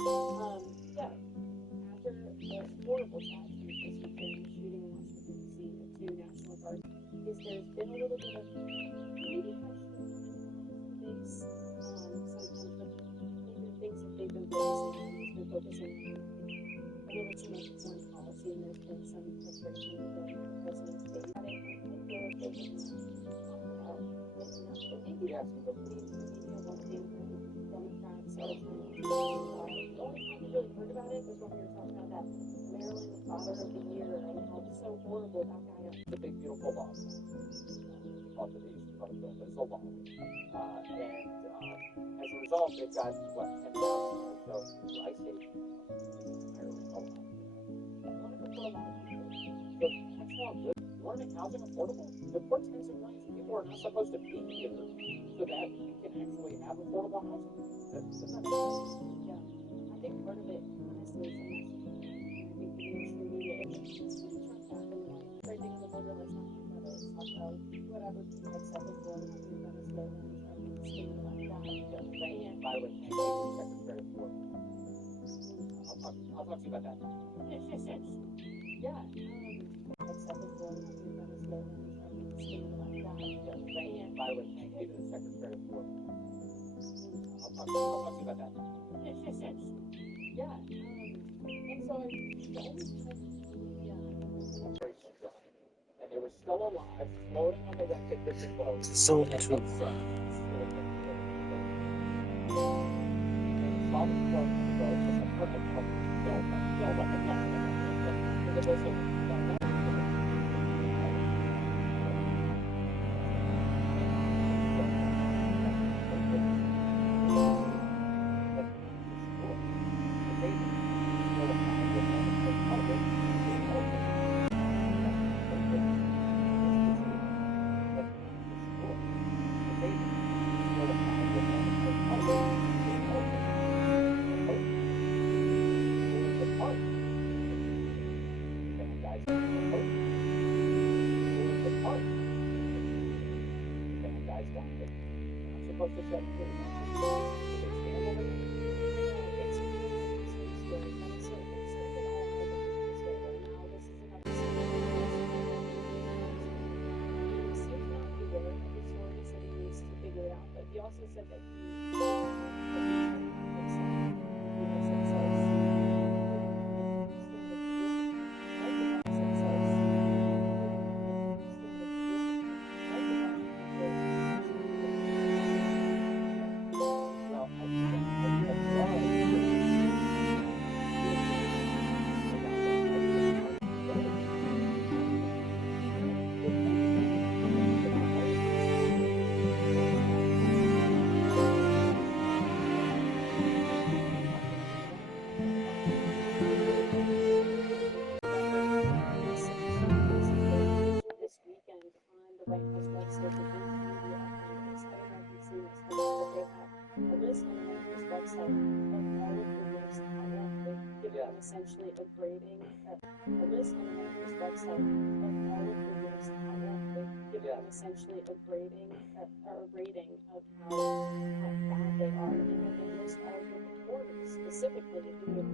Yeah, after the horrible tragedy this weekend, shooting in Washington, D.C. of two National Guard, is there's been a little bit of maybe question in the base. Sometimes the things that they've been focusing on has been focusing on a little too much foreign policy, and there's been some frustration with the president's base. I feel like they have talked about it enough, but maybe that's what the media wanting Democrats are trying to do. The only time we really heard about it was when we were talking about that Maryland Father of the Year and how so horrible that guy is. The big beautiful law called the Nation Vote Bill. It's a law. And as a result, they've got, what, 10,000 or so I say Ireland allowed. One of the full law people. So that's all good. You want to make housing affordable? The poor tens of millions of people are not supposed to be here so that you can actually have affordable housing. That's not sense. Yeah. I think part of it, honestly, is a message. I think the mainstream media is really trying to happen. Like, everything on the border, let's not talk about it. Let's talk about whatever people have said before about being Venezuela and trying to spin it like that. Yeah. By the way, thank you to the Secretary of War. I'll talk to you about that. Yeah. Accept before about being Venezuela and trying to spin it like that. Yeah. By the way, thank you to the Secretary of War. I'll talk to you about that. Yeah. And so the only time media and they were still alive, floating on the wreck of this boat. So true. Supposed to set free. He also said that White House website, the News Media Offenders. I don't know if you've seen this list, but they have a list on the White House website of all of the worst conduct. They give them essentially a grading, a list on the White House website of all of the worst conduct. They give them essentially a grading, or a rating of how bad they are, and then they list all of the reporters specifically who have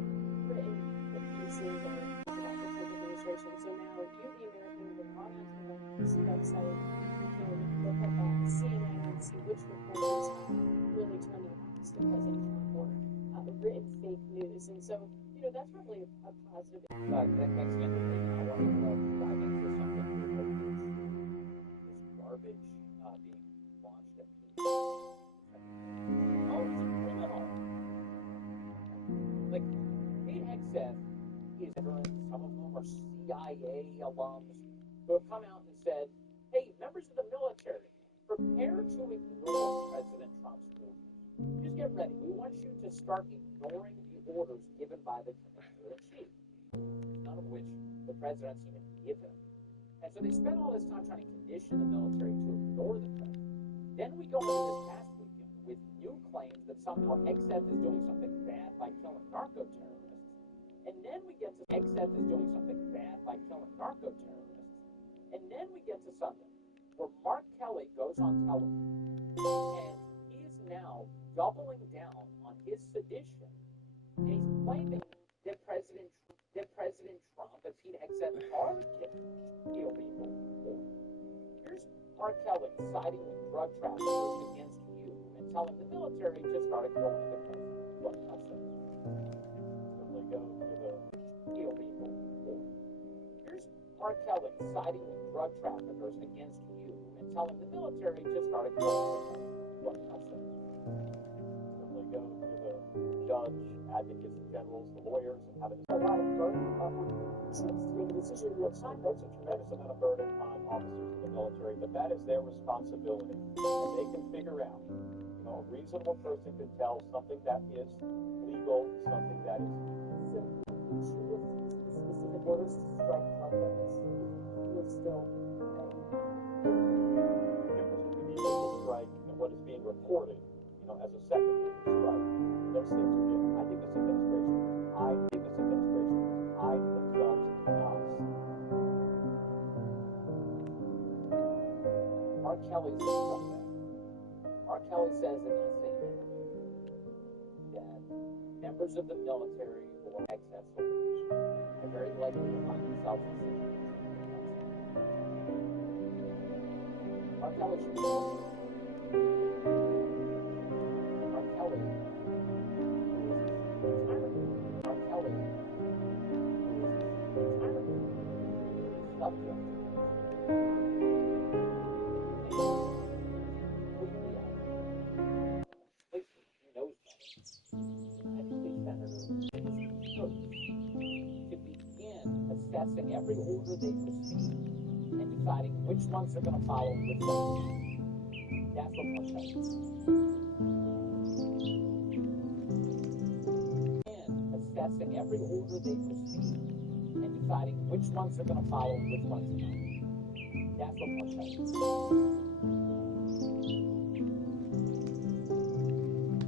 written the pieces or about the Trump administration. So now you, the American, will log onto the White House website, you can look up CNN and see which reporters have really turned their backs to President Trump or written fake news. And so, that's probably a positive. That's interesting. I wanted to dive into something here with this garbage being launched at the oh, it's criminal. Like, Kate Hegseth is some of them are CIA alums who have come out and said, hey, members of the military, prepare to ignore President Trump's orders. Just get ready. We want you to start ignoring the orders given by the commander-in-chief, none of which the president's even given. And so they spend all this time trying to condition the military to ignore the president. Then we go into this past weekend with new claims that somehow Hegseth is doing something bad by killing narco-terrorists. And then we get to Hegseth is doing something bad by killing narco-terrorists. And then we get to Sunday, where Mark Kelly goes on television, and he is now doubling down on his sedition And he's claiming that President Trump, if he'd accept our illegal war. Here's R. Kelly siding with drug traffickers against you and telling the military to start going to the president. What I said. Simply go to the illegal war. Here's R. Kelly siding with drug traffickers against you and telling the military to start going to the president. What I said. Simply go to the judge, advocates generals, the lawyers, and have a lot of burden on to make a decision in real time. That's a tremendous amount of burden on officers in the military, but that is their responsibility. And they can figure out, a reasonable person can tell something that is legal, something that is so she refused the specific orders to strike weapons. You're still difference between the initial strike and what is being reported, as a second strike. Those things are different. I think this administration hide themselves from us. R. Kelly's a scumbag. R. Kelly says in that same interview that members of the military or excess soldiers are very likely to find themselves in situations. R. Kelly should be R. Kelly subject. Assessing every order they receive and deciding which ones are going to follow and which ones not. That's what I'm saying. And assessing every order they receive and deciding which ones are going to follow and which ones not. That's what I'm saying.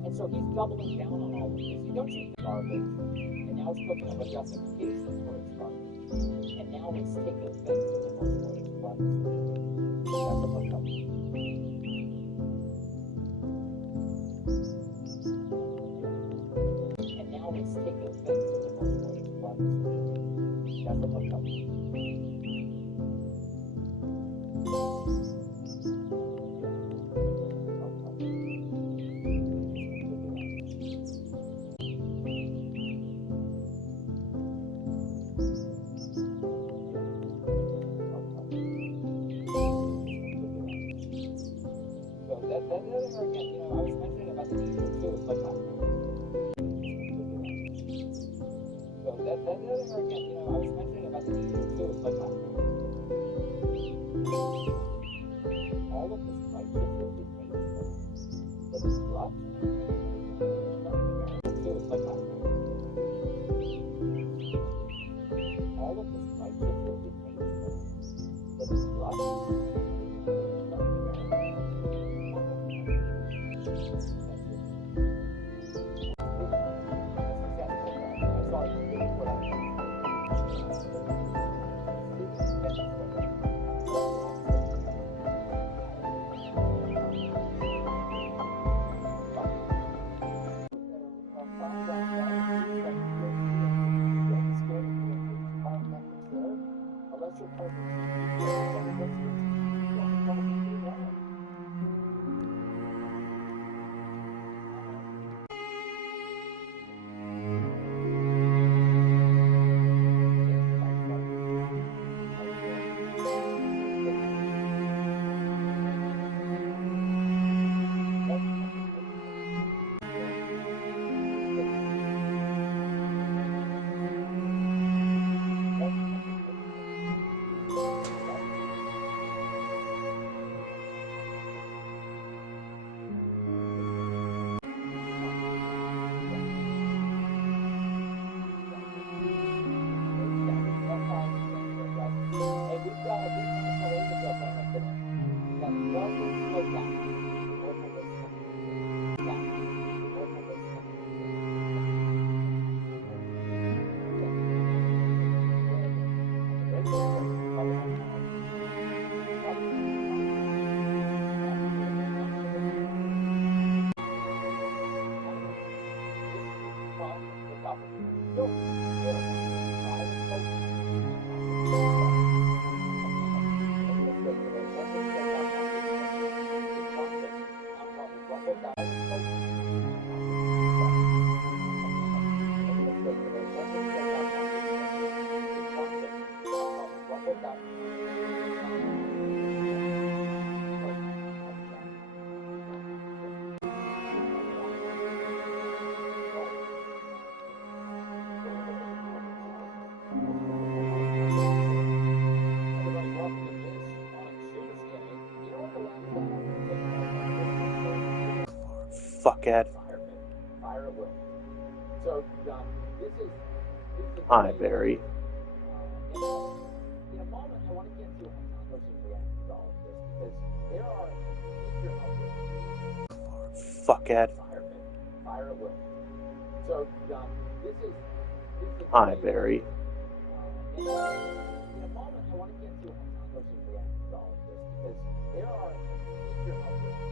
And so he's doubling down on all of this. He don't use garbage, and now he's cooking up a justification for his garbage. And now it's taking offense to the most important part. That's what I'm talking about. And now it's taking offense to the most important part. That's what I'm talking about. All of this right will be painful, but it's rough. All of this right will be painful, but it's rough. fuckhead. Fire at will. So, this is Hi, Barry. in a moment, I want to get to how Congress is reacting to all of this because there are major outlets. Fuckhead. Fire at will. So, this is Hi, Barry. in a moment, I want to get to how Congress is reacting to all of this because there are major outlets.